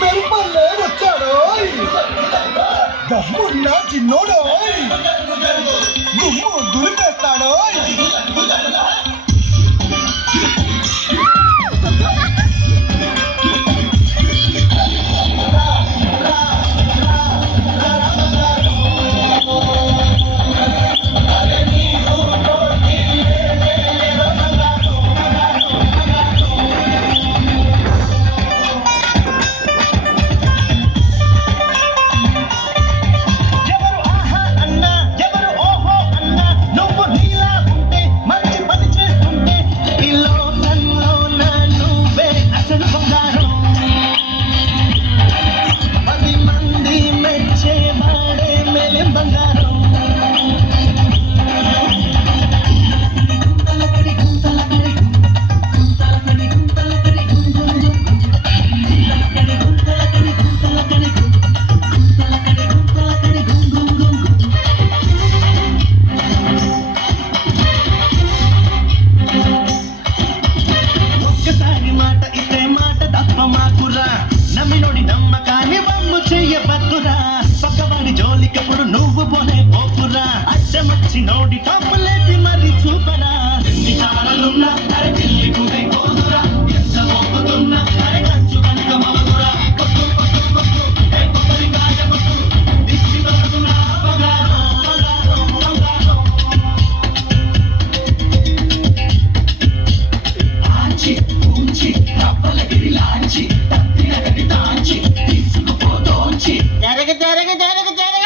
మెరుపల్లే వచ్చాడో దమ్మున్న చిన్నోడో గుమ్ము దులిపేస్తాడో నమ్మినోడి నమ్మకాన్ని వమ్ము చెయ్యబద్దురా పక్కవాడి జోలికప్పుడు నువ్వు పోనే పోకురా అడ్డమచ్చి నోడి తప్పులేపి మరి చూపరా ఎన్ని కారణలున్నా అరే పిల్లి కుదై పోదురా ఎంత మోపుతున్నా అరే కంచు కనుక మవదురా కొట్టు కొట్టు కొట్టు ఏ కొబ్బరికాయ కొట్టు దిష్టి దొరుకుతున్నా బంగారం బంగారం బంగారం ఆంచి ఊంచి రవ్వలగిరి లాంచి జరగ జరగ జరగ జరగ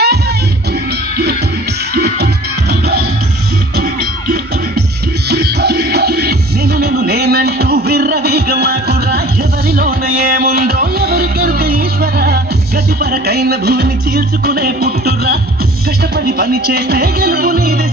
నేనంటూ విర్రవీగ మాకురా ఎవరిలోన ఏముందో ఎవరికెరుక ఈశ్వర గతి పరకైన భూమిని చీల్చుకునే పుట్టురా కష్టపడి పని చేస్తే గెలుపు నీదే